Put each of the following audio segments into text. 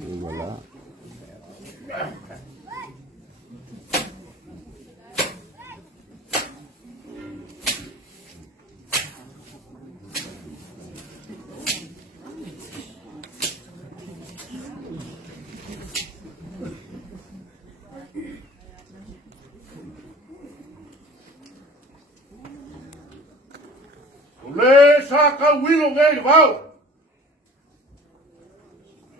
Voilà. Le sa ka wilo ngai vau.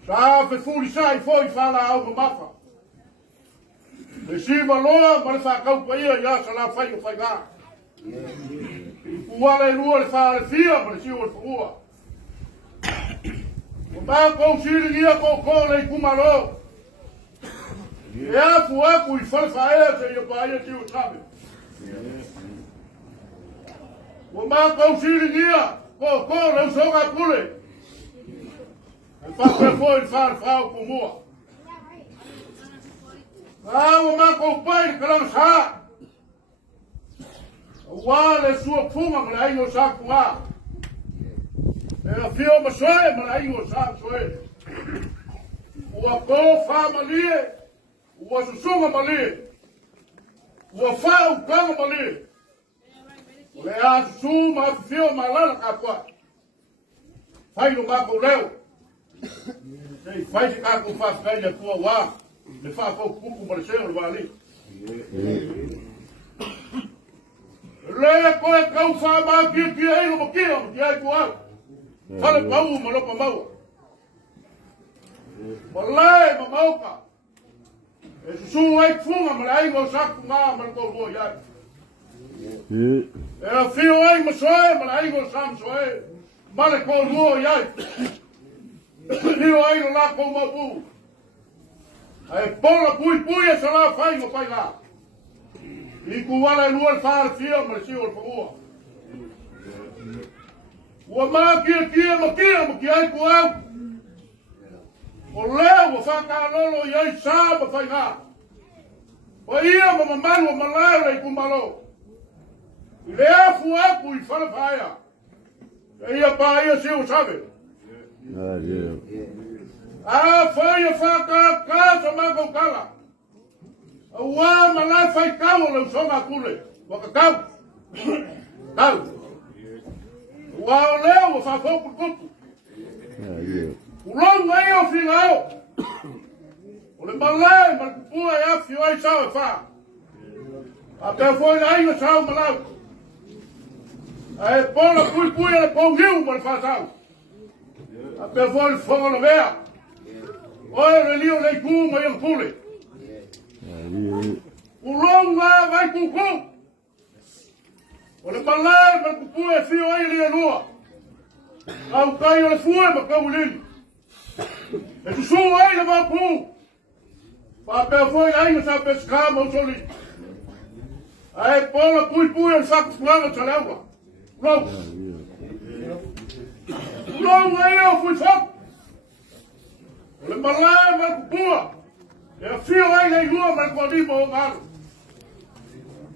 Sa fe fuli sai foi fala au mafa. Le si valoa ma le fa ka pa ia sa la fai ga. Ua le lua le fa le fia ma le si o le fua. O ba ko si ia ko le kumalo. Ia fu aku I fa e se ia pa ia ti o sabe. O ma ko siringia ko le soga pule. E fa pe foi far fau ko mo. O ma ko pai kala sa. O le sua funga ma ai no sa kuha. E fio ma soe ma ai no sa soe. O ko fa malie. O sunga malie. O fa o kanga malie. Le a su ma fio ma la ka kwa. Fai no ma ko leo. Sei fai ka ko fa fai le ko wa. Le fa ko ku ma le se le vale. Le ko e ka fa ma ki ai no ki ai ko. Fa le pa u ma lo pa mau. Wallahi ma mau ka. E su ai funga ma ai no sa ku ma ko go ya. E fio ai ma soe, ma ai go sam soe. Ma le ko luo iai. Fio ai no la ko ma pu. Ai pola pui e sa la fai go pai la. I ku wala luo le far fio ma si o pu. Ua ma ki ai ku au. O leo o fa ka lolo iai sa ma fai la. O ia ma manu ma la le ku malo. Le afu aku I fala faia. E ia pa ia se o sabe. Faia fa ka ma ko kala. Ua ma la fai ka o le songa kule. Wa ka kau. Kau. Ua o leo fa ko kupu. Ulo ngai o fingao. O le malai ma kupua e afi ai sa fa. A pe foi ai no sa malau. E pola pui e po riu ma fa sa. A pe foi fogo no vea. Oi le lio le ku ma yo pule. O longa vai ku ku. O le malai ma kupua e fio ai le lua. Au kai o le fue ma ka mulini. E tu su ai le ma pu. Pa pe foi ai no sa pesca mo soli. Ai pola pui e sa ku ma sa lewa. Não é eu fui só. Le malai ma kupua. E fio ai le lua ma ko di mo ngal.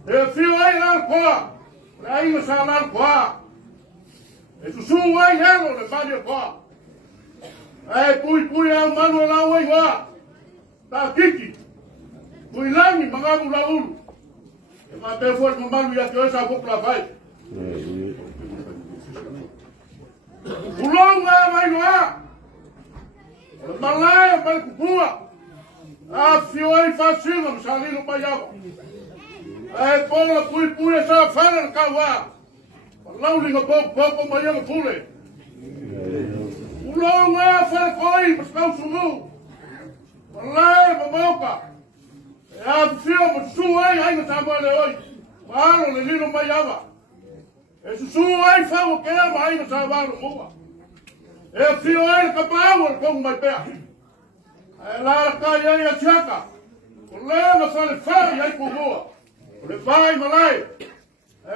E fio ai la ko. Ai no sa la ko. E tu su ai helo le fadi ko. Ai pui a manu la wai wa. Ta kiki. Pui langi mangabu la ulu. E ma pe foi mo malu ya que esa vou pra vai. Ulonga mai noa. Malaya mai kupua. A fio ai facinga msalino paiava. Ai pola pui sa fala ka wa. Lauli ko poco mai ang pule. Ulonga fa koi mas sumu. Malaya mamoka. A fio mo ai na tabale oi. Malo le lino paiava. E su ai fa o que vai no sábado moa. E fio ai ka pau ko mai pea. Ai la ka ia ia chaka. O le na fa le fa ai ko moa. O le vai malai.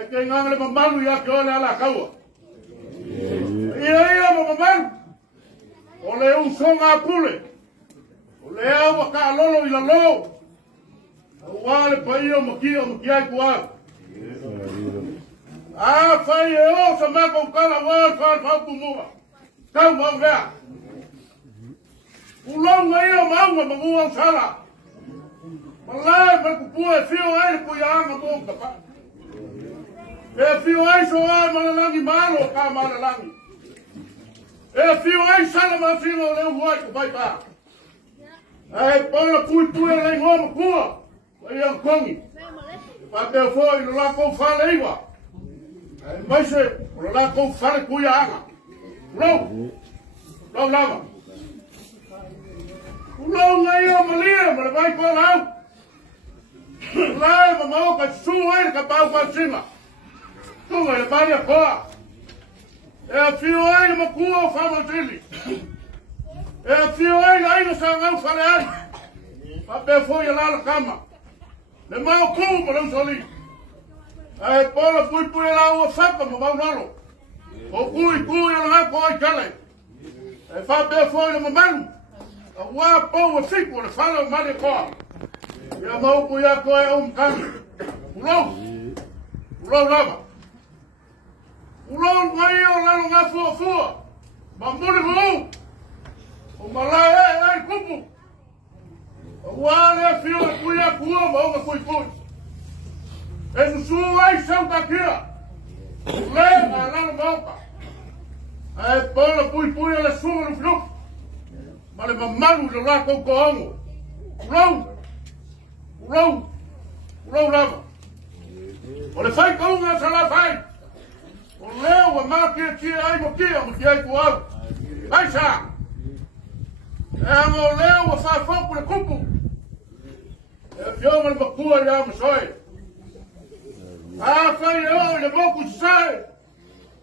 E ke ngam le mamalu ia ke ole ala kaua. Ia mamalu. O le un songa pule. O le au ka lolo I la lo. wale paia makia kuau. A fai e o sa mako kala wa fa fa kumua. Kau mau vea. Ulau ngai o maunga mangua sala. Malai me kupua e fio ai ku ya anga mo ka. E fio ai so ai malalangi malo ka malalangi. E fio ai sala ma fio le uai ku bai pa. E pola pui le ngoma kua. Ai ang kongi. Pa te foi no la ko fa leiwa. Mas o la ko fa ku ya anga. Lo lava. Ulau ngai o malia ma vai ko lau. Lai ma mau ka suai ka pau ka sima. Tu ngai ba ya ko. E fio ai ma ku o fa ma tili. E fio ai ai no sa ngau fa ai. Pa te foi la kama. Le mau ku ma lo soli. Ai pola pui la o fa ma mau nalo. O kui la ko ai kale. E fa te foi ma manu. Wa po wa fiku le falo male ko. Ya mau ku ya ko e kami. Ulo lava. Ulo ngai o la nga fu. Mamule mo. O malai ai kupu. Wa le fio ku ya ku mo ga kui. E su ai sau ka kia. Le la moka. Ai pola pui le su le flu. Ma le mamalu le la ko ongo. Ulau lava. O le fai kaunga sa la fai. O leo wa maki kia ai mo kia ku au. Ai sa. E amo leo wa fa foku le kupu. E fioma le makua le amo soe. A fai e le moku sae.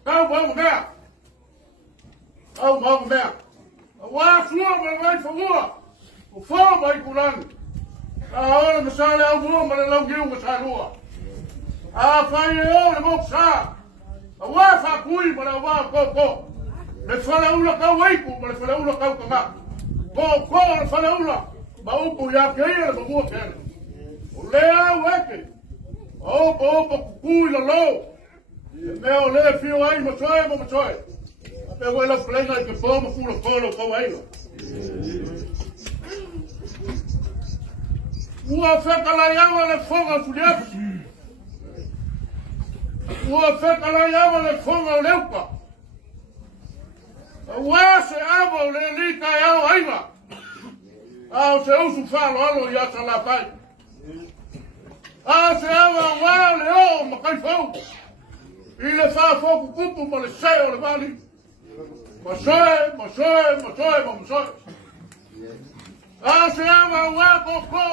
Kau mau mea. Wa sua ma vai favor. O fo mai kulan. A ora me sale au mo ma le lau giu ma sa lua. A fai e le mo sa. A wa fa kui ma la wa ko. Le fala ula ka waiku ma le fala ula ka ka. Ko le fala ula. Ma upu ya ke le mo ke. O le au weke. O kui la lo. Me o le fio ai ma soe. Pe wai la plenga ke po mo fulo ko ai. Ua feka la yawa le fonga fuliapu. Ua feka la yawa le fonga leupa. Ua se avo le lika yao aiva. Ao se usu falo alo ya sa la pai. Ao se ava wa le o makai fau. I le fa foku kupu ma le seo le vali. Ma soe. A se ama wa ko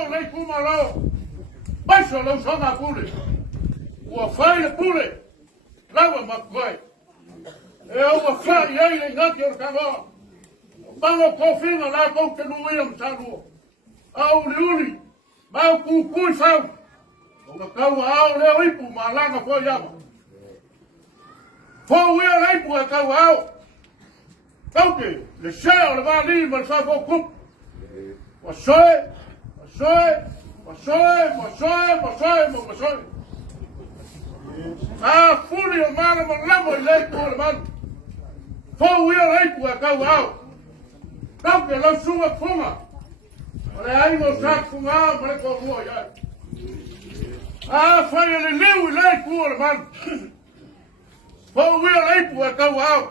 le kumalo. Baixo lo sona pule. O fai le pule. Lava ma vai. E o fai ai le ngati o kago. Bango kofina la ko ke no ia mtalu. Au uli. Ba ku fau. O ka au le ipu malanga fo yama. Fo we le ipu ka au. Kauke le shea le vali ma fa fo kup. Masoe. A fuli o mana ma lamo le ko le man. Fo we ai ku ka au. Kauke lo sunga funga. Ale ai no sa funga ma le ko mo ya. A fa le le ku le man. Fo we ai ku ka au.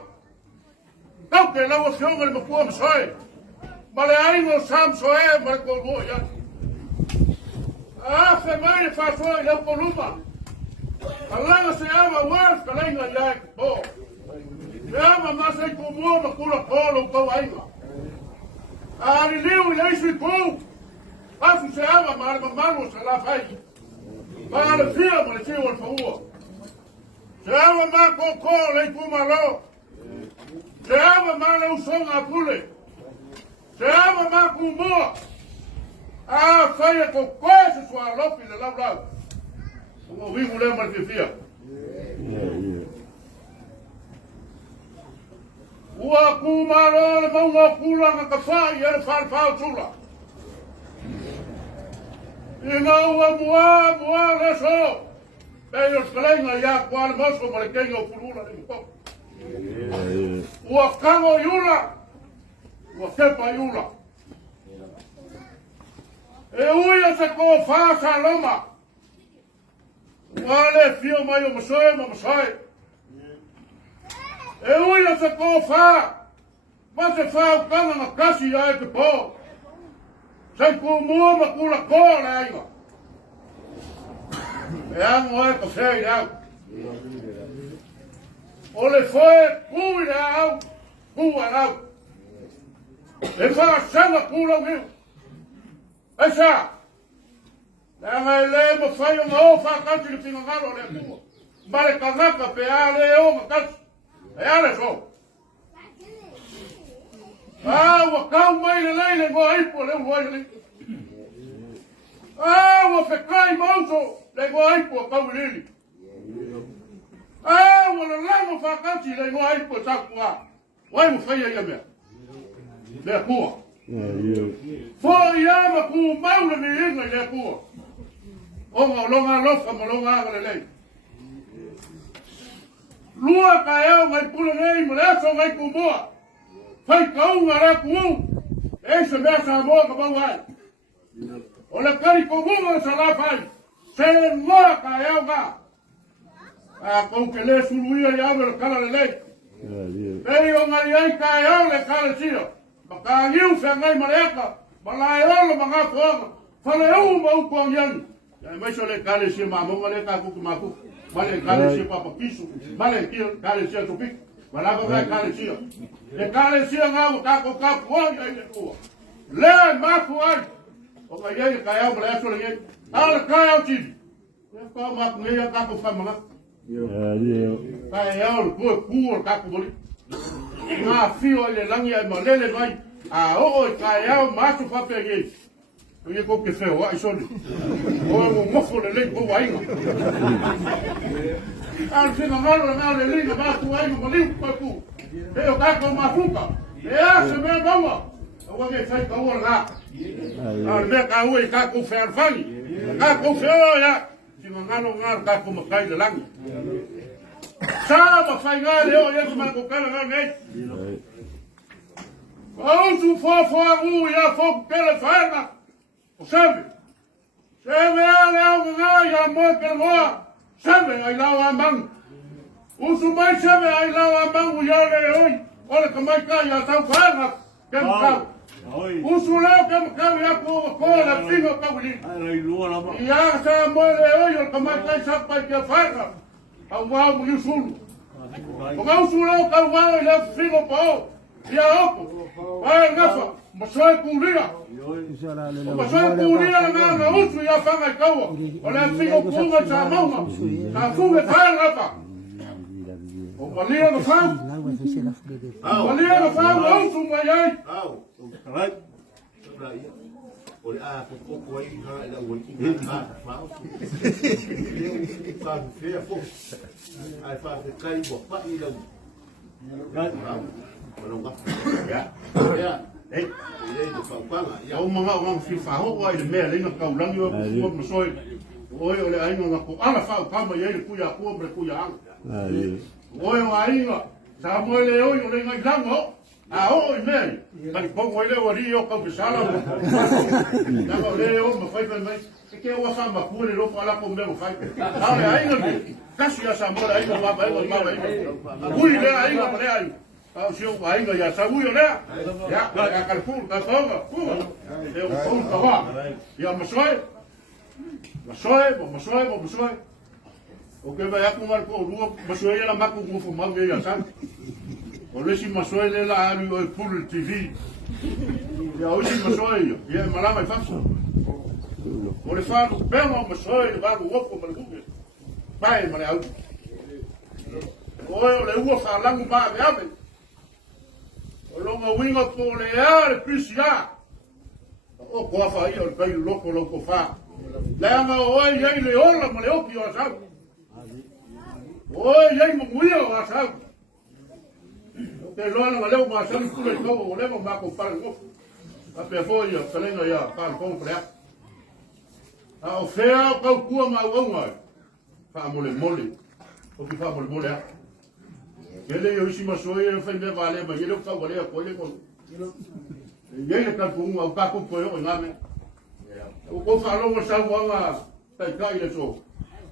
Kauke lo funga le ko mo soe. Male ai no sam soe ma ko mo ya. A fe mai fa soe le ko luma. Allah se ama wa ka lai ngai ya bo. Ya ma se ko mo ma kula polo ko ai ma. A ni liu le si ko. Asu se ama ma mo se la fai. Ma le fia ma le tio al favor. Se ama ma ko le ku ma lo. Se ama ma le usonga pule. Se ama ma kumua. A fai ko se sua lopi le lau. O vivo lembra que fia. Ua kumaro le maunga kula nga ka fai e le fai tula. Inga ua mua leso. Peo skalenga ya kuala moso malekenga upulula ni mkoko. Ua kango yula. Ua kepa yula. E uia se ko fasa loma. Wale fio mayo masoe masoe. E uia se ko fa. Mase fa ukanga makasi ya eke po. Sai kumua makula ko na inga. E ango e kosei au. Ole foi kui na au. Kua au. E fa sanga kula uhiu. Esa. Nanga ele mo fai o ngao fa kanti ni pinga ngalo le kua. Mare kangaka pe ale o makasi. E ale so. Wakau mai le leile ngo aipo le uai le. Wa fekai mauso le ngo aipo kau lili. Wa lango fakati le ngo aipo takua. Wai mo fai ya me. Le kua. Fo ya ma ku mau le ni le kua. O longa lofa mo longa le le. Lua ka eu mai pulo nei mo le so mai ku moa. Fai kau ngara kuo. Ese mea sa moa ka bau hai. O le kari kongunga sa la fai. Se moa ka eo ka. Kou ke le suluia i awe le kala le lei. Peri o ngari ai ka eo le kala sio. Ma ka ngiu fea ngai mareaka. Ma la eolo ma ngā kuanga. Fale eu ma uku au nyangi. Ya maiso le kala sio ma monga le ka kuku ma kuku. Ma le kala sio papa kisu. Ma le kala sio tupik. Malapa vai kale sia. Le kale sia ngau kako kapu oi ai le tua. Le mapu ai. O ka ye ka ya mala so le. Ala ka ya ti. Le ka ma me ya kako fa mala. Ka ya o ku kako boli. Na fio le langi ai malele mai. O ka ya ma so fa pe ye. Ye ko ke feo ai so ni. O mo fo le ko wai. Al fino ngalo na le linga ba tu ai mo liu pa ku. E o ka ko mafuka. E a se me bawa. O ke sai ka o la. Al me ka u ka ku fe al fani. Ka ku fe ya. Si ngalo ngar ka ku makai le langi. Sa ma fai ngale o ye ma ko kala ngai nei. O su fo u ya fo pele faina. O sabe. Se me ale o ngai ya mo ke mo. Sabe ai lau amang. Usu mai sabe ai lau amang u yale oi. Ole ka mai ka ya tau whaanga. Kem kau. Usu lau kem kau ya ko la fingo kau li. Ia sa moe oi ole ka mai kai sapai kia whaanga. Au wau mu yusulu. O ka usu lau kau wau le fingo pao. Ia opo. Ai ngafa. Masoe kuria. Masoe kuria na usu ya whanga kaua. Ole fingo kunga sa maunga. Sa funge whae ngapa. O malia na whau. Malia na whau na usu mai ai. Right. Ole a ko ko ai ha la woni na fa. Fa fe fo. Ai fa fe kai bo pa i la. Right. Ya. Ei, do faupanga. Ya o manga o fi fa ho ai le me le na kau langi o ko mo soi. Oi ole ai no ko ala fa pa ma ye ku ya ko bre ku ya. Oi o ai no. Sa mo le oi ole ngai lango. O me. Ka ko mo le o ri o ko bisala. Na ko le o mo fai ben mai. Ke o fa ma ku le lo fa la ko me mo fai. Ale ai no. Kasi ya sa mo ai no ba ba ai. Ui le ai no le ai. Si o ai no ya sa uyo le. Ya ka fu ka tonga. Fu. E o fu ka va. Ya mo soe. Mo soe. O ke vai aku mar ko ruo mo soe la ma ku mo fu ma ge ya sa. O le si mo soe le la ari o full TV. Ya o si mo soe yo. Ya mala mai fa. O le fa ku pe mo soe le ba ku wo ko mo ku. Bai mo le au. O le uo fa langu ba be ave. O longa winga po le ale pisia. O ko fa ia o pai loko fa. Langa o ai ai le ola mo le opi o sa. O ai mo muia o sa. Te lo na le ma sa ku le ko o le ma ko fa ngo. A pe fo ia, salenga ia, pa ko pre. A o fea o kau kua ma au ngai. Wha mole mole. O ki wha mole mole a. Kele yo isi masoi e whai mea vale ma yele o kau wale a koe ko. Yele ka kungu au kako koe o ngame. O ko whalonga sa wanga tai kai le so.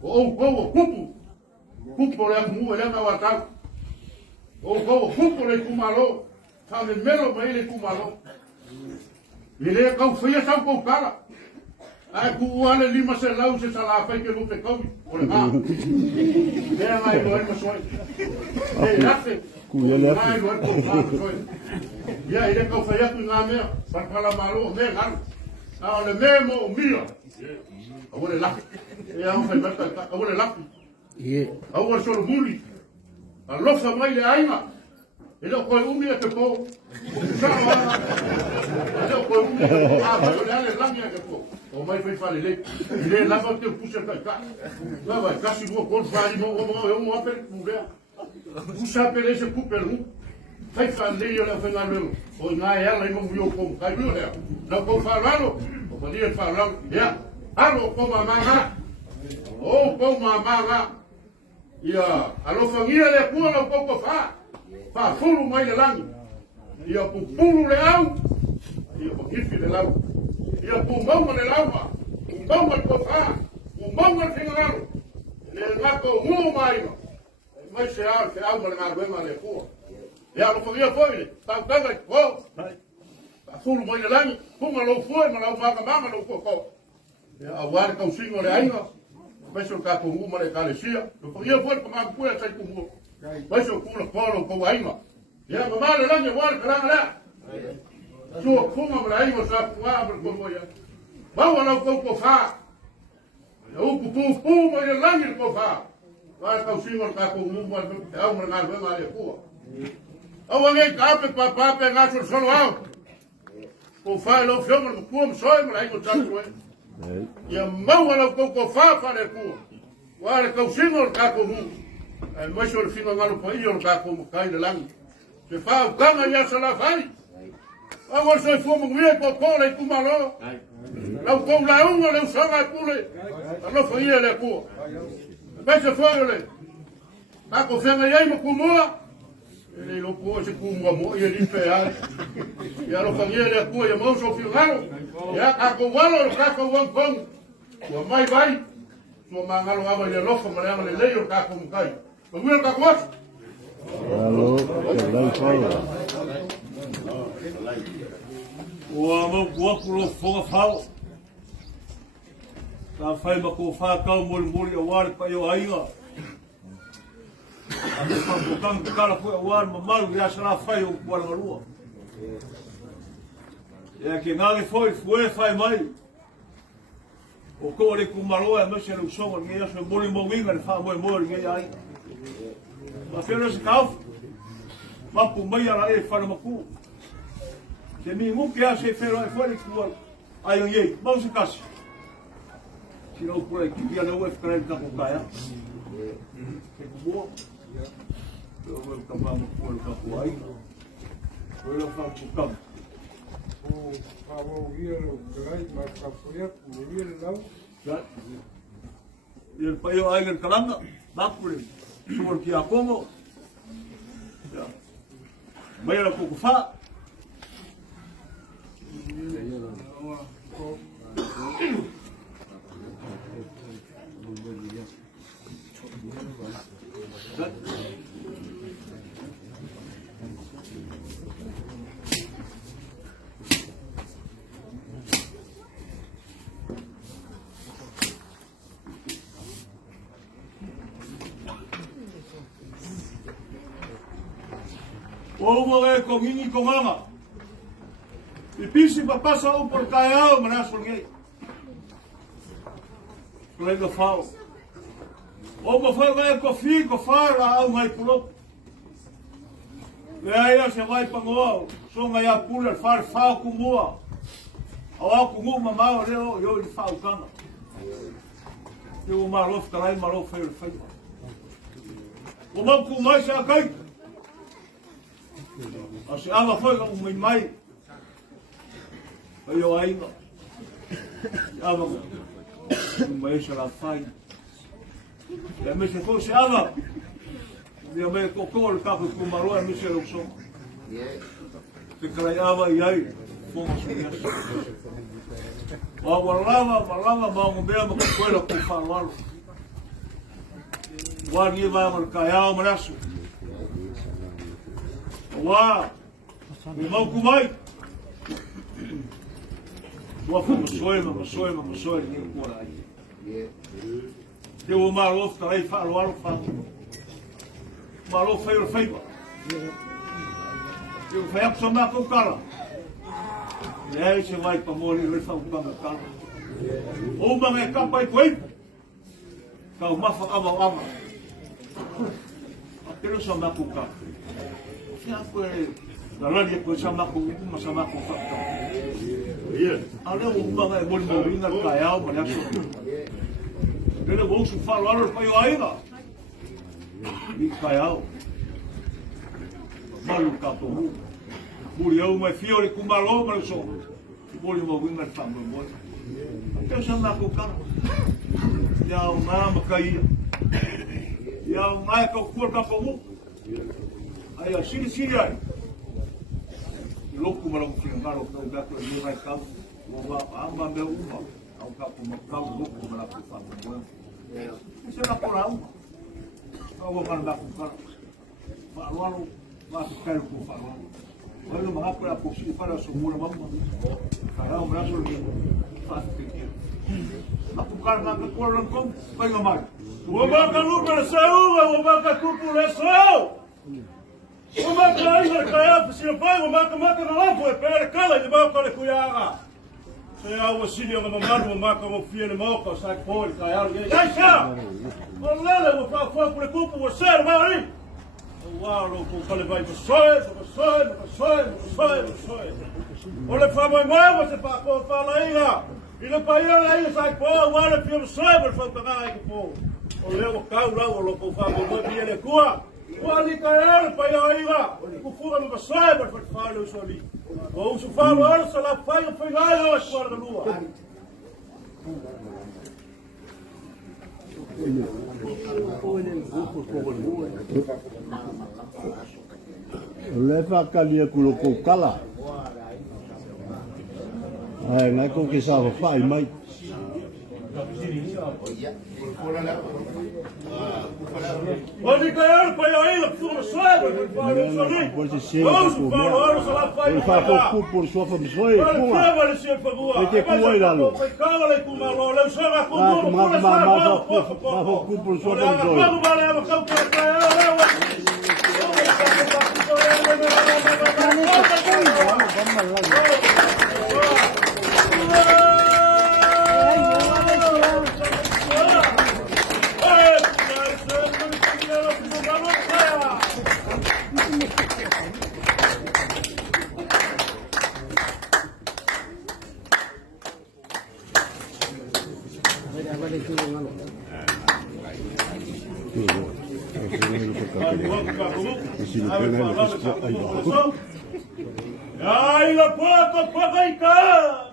O kou o kupu. Kupu le a kumu e lenga watau. O kou o kupu le kumalo. Wha me mero ma ele kumalo. Ile kau whia sau kou kala. Ai ku wale lima se lau se sala fai ke lupe komi. Ole ha. Lea ngai loe masoi. E late. Ku ia late. Ngai loe kou masoi. Ia ile kau whai aku ngā mea. Parkala malo me ngaru. A ole me mo o mia. A ole late. E au whai mata a ole late. A ole solo muli. A lofa mai le ainga. Ele o koe umi e te po. Sawa. Ele o koe umi e te po. A koe le ale langi e te po. O mai fai fale le. Ile lava te pusa kai ka. Lava kasi mo kon fali mo o mo apel pulea. Pusa pele se pupelu. Fai fale le la fai ngalo. O nga ela i mo vio kom kai lo le. Na ko falalo. O pa dia falalo. Ya. Alo ko mama. O ko mama. Ia, alo fangia le kua lo ko fa. Fa fulu mai le langi. Ia pupulu le au. Ia po kifi le lau. Ia pumbonga le lauma. Pumbonga le kofa. Pumbonga le fingaralo. Le ngako mu mai. Mai se au ma le ngako le kua. Ia lo fangia foi le. Tau tanga i ko. Fa fulu mai le langi. Punga lo foi ma lau mama lo ko. Ia aware kau singo le ainga. Peso ka ko mu ma le kalesia. Lo fangia foi pa ma pua sai kumu. Peso kula kolo ko ainga. Ia ma le langi war karanga la. So funga ma ainga sa kua ma ko ya. Bawa la ko fa. O ku pu ma le langi ko fa. Wa ka singo ka ko mu ma au ma le kua. Awange ka pe pa pe nga solo au. O fa lo fioma ko pu so ma ainga sa ko. Ia mau ala ko fa fa le ku. Wa le ka singo ka ko mu. Mai so le fino ngalo pa io ka ko kai le lang. Se fa kanga ya sala fai. Agora so fo mo ngue ko ko le ku malo. La ko la unga le usanga pule. No fa ia le ku. Mai se fo le. Ka ko fenga ye mo ku mo. Ele lo ko se ku mo ia li pe ai. Ya lo fa ia le ku ya mo so fio ngalo. Ya ka ko walo ka ko wan kon. Wa mai vai. So mangalo ava le lofa ma le le yo ka ko kai. Mo wil ka ko. Alo, lai fala. O amo buakulo fonga fao. Ta fai ma ko fa ka mol o war pa yo ainga. Amo pa bukang kala ko o war ma mal ya sala fai o war malua. Ya que nada foi fai mai. O ko le ku maloa ma se lo songa ngia so mo winga le fa mo ngia ai. Ma fero se kauf. Ma pu mai ala e fa ma ku. Se mi mu que hace fero e fora ku ai ngi, ma se kasi. Si no por aí que não é ficar na bocaia. Que boa. Eu vou acabar com o capo aí. Vou falar com o campo. O favor guiero grai mas capoeira o guiero não Já. E ele paiu aí no calanga, dá por ele. Sobre que a como. Já. Vai era pouco fa. O mo con ini con mama. E pisi pa passa un por caiao, mas não ninguém. Colega fala. O mo foi vai com fico fara ao mai pulo. E aí se vai para o som aí a pula far fal com boa. Ao com uma mal eu lhe falo cama. Eu o marof tá lá e marof foi. O mo com mais a cai. Assim, ela foi um mai. Eu ainda. maisha la fai. Ya me se foi se ava. Ya me kokol ka ku maro me se lo so. Te krai ava i ai. Fomos suas. Walava ma mo bea mo kwela ku farwalo. Wa ni va mo kaya mo rasu. Wa mi mau ku mai. Wa fomos soima ni por aí. Deu o malo trai farwalo fa. Malo feio feio. Eu fui a somar com o cara. E aí você vai para morrer, ele fala com o cara. Uma é capa e coi. Calma, ama. Aquele somar com o cara. Já foi. Da lá depois somar com uma somar com o cara. Olha uma é bom morrer na praia, mas é só. Ele vou se falar para eu ainda. E caiu. Malu kapo. Muriu mai fiore com malo, mas só. Muriu uma vinga de fama, mori. Eu já não com cara. Já o nome caía. Já o nome que o corpo kapo. Aí a siri aí. Louco malu fingar o gato de vai cá. O amba meu uma. Ao capo uma capo louco malu fama, mori. Isso é natural. Eu vou mandar com cara. Falou mas quero que eu falo. Olha o mapa para possível para a sua vamos. Cara, o braço faz o que quer. Mas o cara não pode não com, vai no mar. O vaca não cresceu, o vaca tu cresceu. O vaca ainda caiu, se não vai, o vaca mata na lá, foi pera cala de vaca le cuiaga. Se a o silio no mar, o vaca mo fia no moco, sai fora, caiu. Ai, já. Olha, o vaca foi por culpa você, vai ali. Uau, louco, falei, vai, sonho. Olha, fala, mãe, você fala aí, ó. E no país aí, sai, pô, olha, filho, sonho, mas foi pegar aí, pô. Olha, o carro lá, o louco, fala, mãe, ele é cua. Olha, caiu, pai, aí, ó. O fuga no sonho, mas foi fala, isso ali. Ou se fala, olha, se lá, pai, eu fui lá, eu acho, fora da lua. Leva a calinha com o cala. Ai, não é com que sabe, faz, mas. Olha, caiu, pai, aí, o fuga no sonho, fala, isso ali. Ou se fala, olha, se lá, pai, ele fala por sua família. Olha, olha, se ele pagou. Ele tem que ir lá, não. Foi cala, com malo, eu só vai com o mas por sua Ai, la puerta para cá.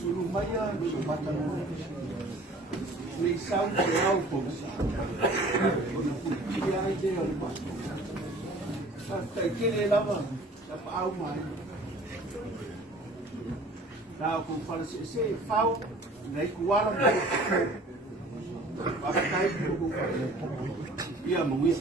Surumaya, Sumbatan, Lisang, Laupong, Dia aja rumah. Kini lama, dapat awal. Dah aku faham si fau, naik kuaran. Apa kait aku? Ia mungkin.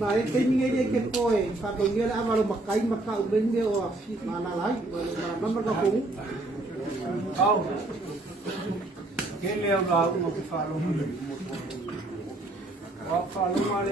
Mai cái như thế cái coi phạt đồng nghĩa là vào mặc cái mặc cạo bên kia mà là lái mà nó cũng Không. Cái leo đó cũng một pha luôn. Pha luôn mà